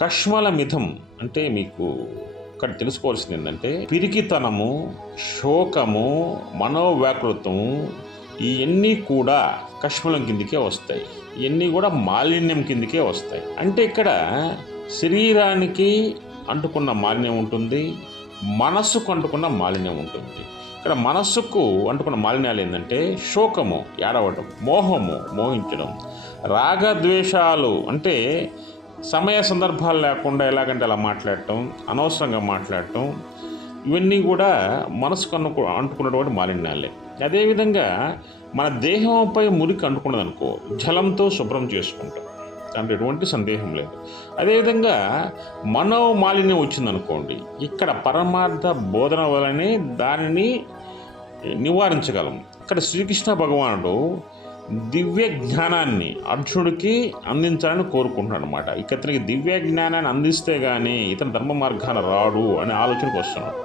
కష్మల మిథం అంటే మీకు ఇక్కడ తెలుసుకోవాల్సింది ఏంటంటే పిరికితనము, శోకము, మనోవ్యాకృతము ఇవన్నీ కూడా కష్మలం కిందికే వస్తాయి. ఇవన్నీ కూడా మాలిన్యం కిందికే వస్తాయి. అంటే ఇక్కడ శరీరానికి అంటుకున్న మాలిన్యం ఉంటుంది, మనస్సుకు అంటుకున్న మాలిన్యం ఉంటుంది. ఇక్కడ మనస్సుకు అంటుకున్న మాలిన్యాలు ఏంటంటే శోకము, ఏడవటం, మోహము, మోహించడం, రాగద్వేషాలు అంటే సమయ సందర్భాలు లేకుండా ఎలాగంటే అలా మాట్లాడటం, అనవసరంగా మాట్లాడటం, ఇవన్నీ కూడా మనసుకు అంటుకున్నటువంటి మాలిన్యాలే. అదేవిధంగా మన దేహంపై మురికి అంటుకున్నదనుకో జలంతో శుభ్రం చేసుకుంటాం, దాంట్లో ఎటువంటి సందేహం లేదు. అదేవిధంగా మనోమాలిన్యం వచ్చిందనుకోండి, ఇక్కడ పరమార్థ బోధన వలనే దానిని నివారించగలం. ఇక్కడ శ్రీకృష్ణ భగవానుడు దివ్య జ్ఞానాన్ని అర్జునుడికి అందించాలని కోరుకుంటున్నాడు అనమాట. ఇతనికి దివ్య జ్ఞానాన్ని అందిస్తే కానీ ఇతను ధర్మ మార్గాన రాడు అనే ఆలోచనకు వస్తున్నాడు.